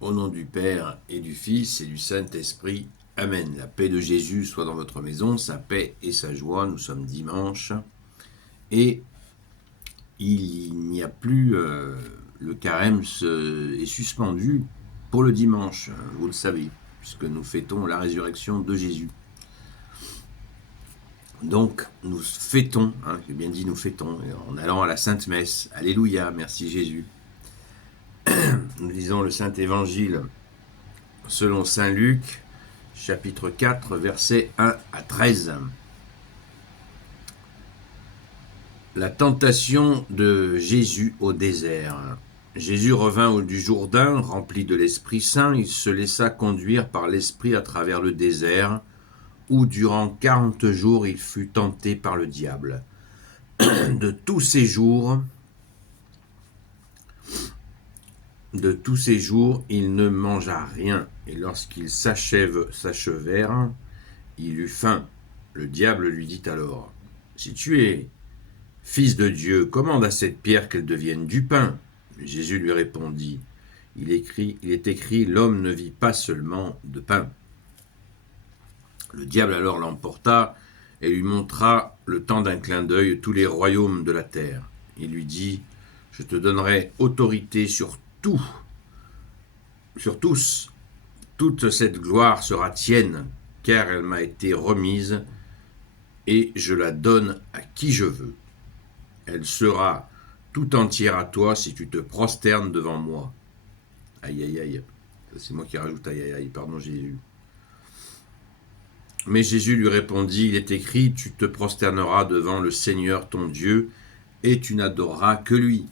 Au nom du Père et du Fils et du Saint-Esprit. Amen. La paix de Jésus soit dans votre maison, sa paix et sa joie. Nous sommes dimanche et il n'y a plus, le carême est suspendu pour le dimanche, vous le savez, puisque nous fêtons la résurrection de Jésus. Donc nous fêtons, j'ai bien dit nous fêtons, en allant à la Sainte Messe. Alléluia, merci Jésus. Nous lisons le Saint Évangile selon Saint Luc, chapitre 4, versets 1 à 13. La tentation de Jésus au désert. Jésus revint du Jourdain, rempli de l'Esprit Saint. Il se laissa conduire par l'Esprit à travers le désert, où durant 40 jours il fut tenté par le diable. De tous ces jours, il ne mangea rien, et lorsqu'ils s'achevèrent, il eut faim. Le diable lui dit alors, « Si tu es Fils de Dieu, commande à cette pierre qu'elle devienne du pain. » Jésus lui répondit, « Il est écrit, l'homme ne vit pas seulement de pain. » Le diable alors l'emporta et lui montra le temps d'un clin d'œil tous les royaumes de la terre. Il lui dit, « Je te donnerai autorité sur tous. Toute cette gloire sera tienne, car elle m'a été remise, et je la donne à qui je veux. Elle sera tout entière à toi si tu te prosternes devant moi. » Aïe, aïe, aïe. C'est moi qui rajoute aïe, aïe, aïe. Pardon, Jésus. Mais Jésus lui répondit, il est écrit, tu te prosterneras devant le Seigneur ton Dieu, et tu n'adoreras que lui.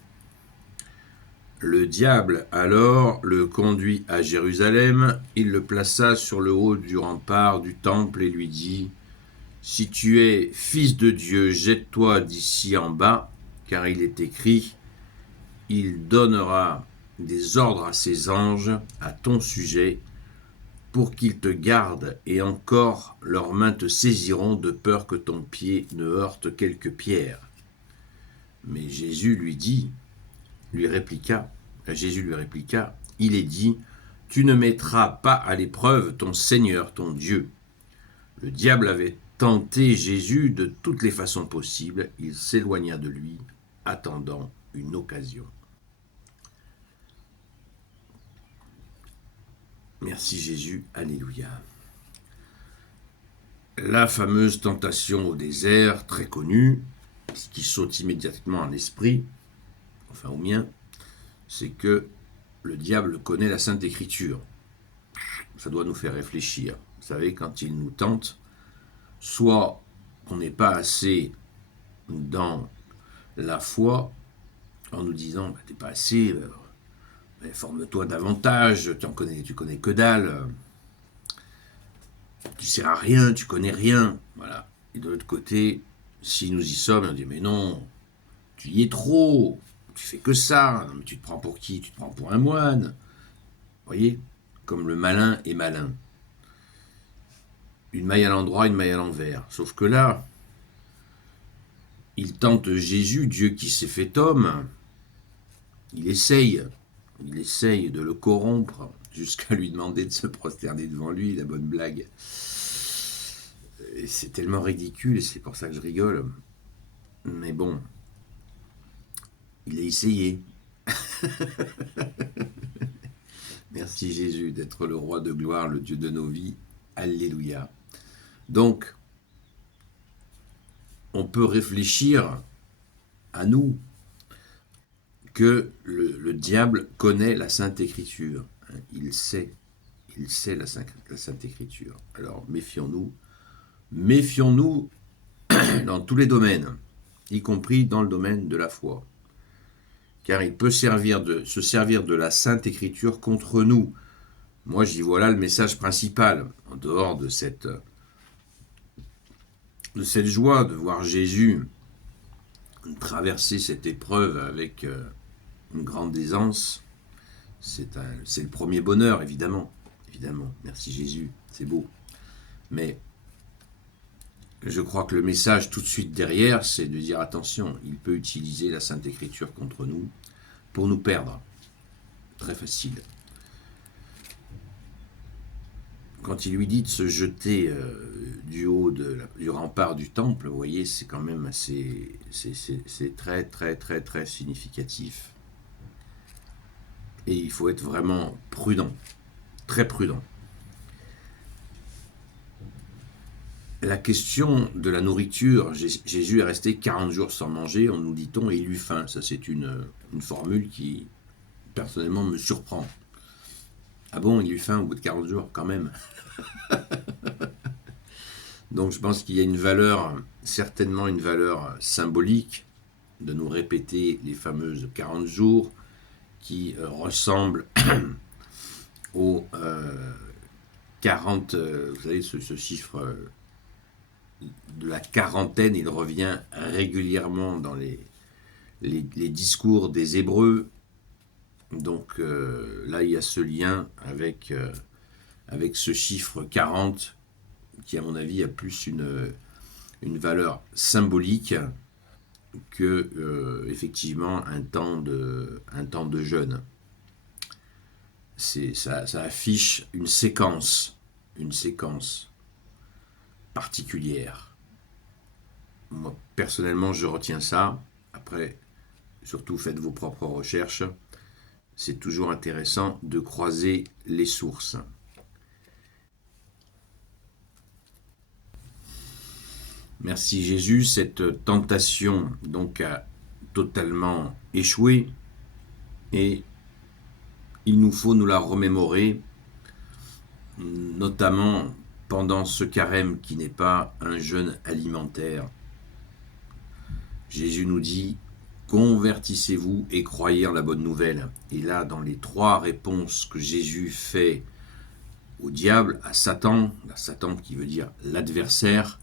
Le diable alors le conduit à Jérusalem, il le plaça sur le haut du rempart du temple et lui dit, « Si tu es fils de Dieu, jette-toi d'ici en bas, car il est écrit, il donnera des ordres à ses anges à ton sujet, pour qu'ils te gardent, et encore leurs mains te saisiront de peur que ton pied ne heurte quelque pierre. » Mais Jésus lui répliqua, « Il est dit, tu ne mettras pas à l'épreuve ton Seigneur, ton Dieu. » Le diable avait tenté Jésus de toutes les façons possibles. Il s'éloigna de lui, attendant une occasion. Merci Jésus, alléluia. La fameuse tentation au désert, très connue, ce qui saute immédiatement à l'esprit, enfin au mien, c'est que le diable connaît la Sainte Écriture. Ça doit nous faire réfléchir. Vous savez, quand il nous tente, soit on n'est pas assez dans la foi, en nous disant, t'es pas assez, forme-toi davantage, tu connais que dalle, tu sers à rien, tu connais rien, voilà. Et de l'autre côté, si nous y sommes, on dit, mais non, tu y es trop, tu fais que ça, non, mais tu te prends pour qui? Tu te prends pour un moine. Vous voyez, comme le malin est malin. Une maille à l'endroit, une maille à l'envers. Sauf que là, il tente Jésus, Dieu qui s'est fait homme, il essaye de le corrompre jusqu'à lui demander de se prosterner devant lui, la bonne blague. Et c'est tellement ridicule et c'est pour ça que je rigole. Mais bon, il a essayé. Merci Jésus d'être le roi de gloire, le Dieu de nos vies. Alléluia. Donc, on peut réfléchir à nous que le diable connaît la Sainte Écriture. Il sait la Sainte Écriture. Alors, méfions-nous dans tous les domaines, y compris dans le domaine de la foi. Car il peut se servir de la Sainte Écriture contre nous. Moi, j'y vois là le message principal, en dehors de cette joie de voir Jésus traverser cette épreuve avec une grande aisance. C'est le premier bonheur, évidemment. Merci Jésus, c'est beau. Mais je crois que le message tout de suite derrière, c'est de dire attention, il peut utiliser la Sainte Écriture contre nous pour nous perdre. Très facile. quand il lui dit de se jeter du haut du rempart du temple, vous voyez, c'est quand même assez, c'est très très très très significatif. Et il faut être vraiment prudent, très prudent. La question de la nourriture, Jésus est resté 40 jours sans manger, nous dit-on, et il eut faim. Ça, c'est une formule qui, personnellement, me surprend. Ah bon, il eut faim au bout de 40 jours, quand même. Donc, je pense qu'il y a une valeur, certainement une valeur symbolique, de nous répéter les fameuses 40 jours, qui ressemblent aux 40, vous savez, ce chiffre de la quarantaine, il revient régulièrement dans les discours des Hébreux. Donc là, il y a ce lien avec ce chiffre 40 qui, à mon avis, a plus une valeur symbolique que effectivement un temps de jeûne. Ça affiche une séquence particulière. Moi, personnellement, je retiens ça. Après, surtout, faites vos propres recherches. C'est toujours intéressant de croiser les sources. Merci Jésus. Cette tentation donc a totalement échoué et il nous faut nous la remémorer, notamment pendant ce carême qui n'est pas un jeûne alimentaire. Jésus nous dit « Convertissez-vous et croyez en la bonne nouvelle ». Et là, dans les 3 réponses que Jésus fait au diable, à Satan qui veut dire l'adversaire,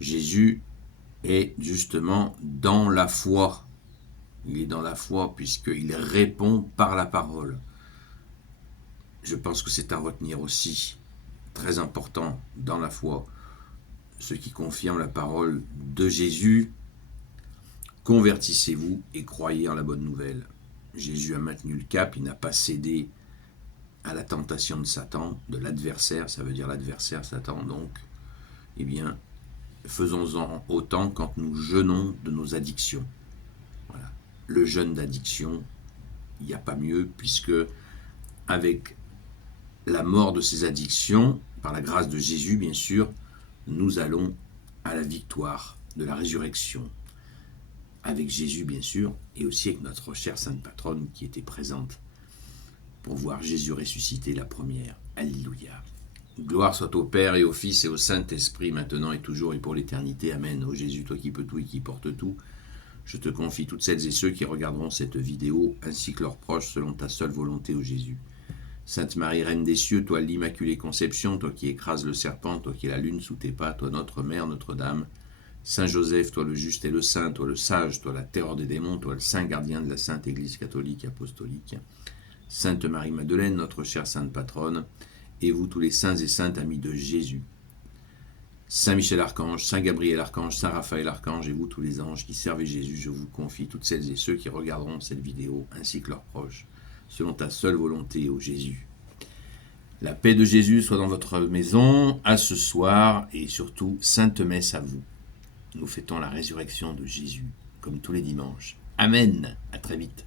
Jésus est justement dans la foi. Il est dans la foi puisqu'il répond par la parole. Je pense que c'est à retenir aussi, très important dans la foi, ceux qui confirment la parole de Jésus. Convertissez-vous et croyez en la bonne nouvelle. Jésus a maintenu le cap, il n'a pas cédé à la tentation de Satan, de l'adversaire, ça veut dire l'adversaire Satan, donc, eh bien, faisons-en autant quand nous jeûnons de nos addictions. Voilà. Le jeûne d'addiction, il n'y a pas mieux, puisque avec la mort de ces addictions, par la grâce de Jésus, bien sûr, nous allons à la victoire de la résurrection. Avec Jésus, bien sûr, et aussi avec notre chère Sainte Patronne qui était présente pour voir Jésus ressusciter la première. Alléluia. Gloire soit au Père et au Fils et au Saint-Esprit, maintenant et toujours et pour l'éternité. Amen. Ô Jésus, toi qui peux tout et qui portes tout, je te confie toutes celles et ceux qui regarderont cette vidéo, ainsi que leurs proches, selon ta seule volonté, ô Jésus. Sainte Marie, Reine des cieux, toi l'Immaculée Conception, toi qui écrases le serpent, toi qui es la lune sous tes pas, toi notre Mère, Notre-Dame, Saint Joseph, toi le juste et le saint, toi le sage, toi la terreur des démons, toi le saint gardien de la Sainte Église catholique apostolique, Sainte Marie-Madeleine, notre chère Sainte Patronne, et vous tous les saints et saintes amis de Jésus, Saint Michel Archange, Saint Gabriel Archange, Saint Raphaël Archange, et vous tous les anges qui servez Jésus, je vous confie toutes celles et ceux qui regarderont cette vidéo, ainsi que leurs proches, selon ta seule volonté, ô Jésus. La paix de Jésus soit dans votre maison, à ce soir, et surtout, Sainte Messe à vous. Nous fêtons la résurrection de Jésus, comme tous les dimanches. Amen. À très vite.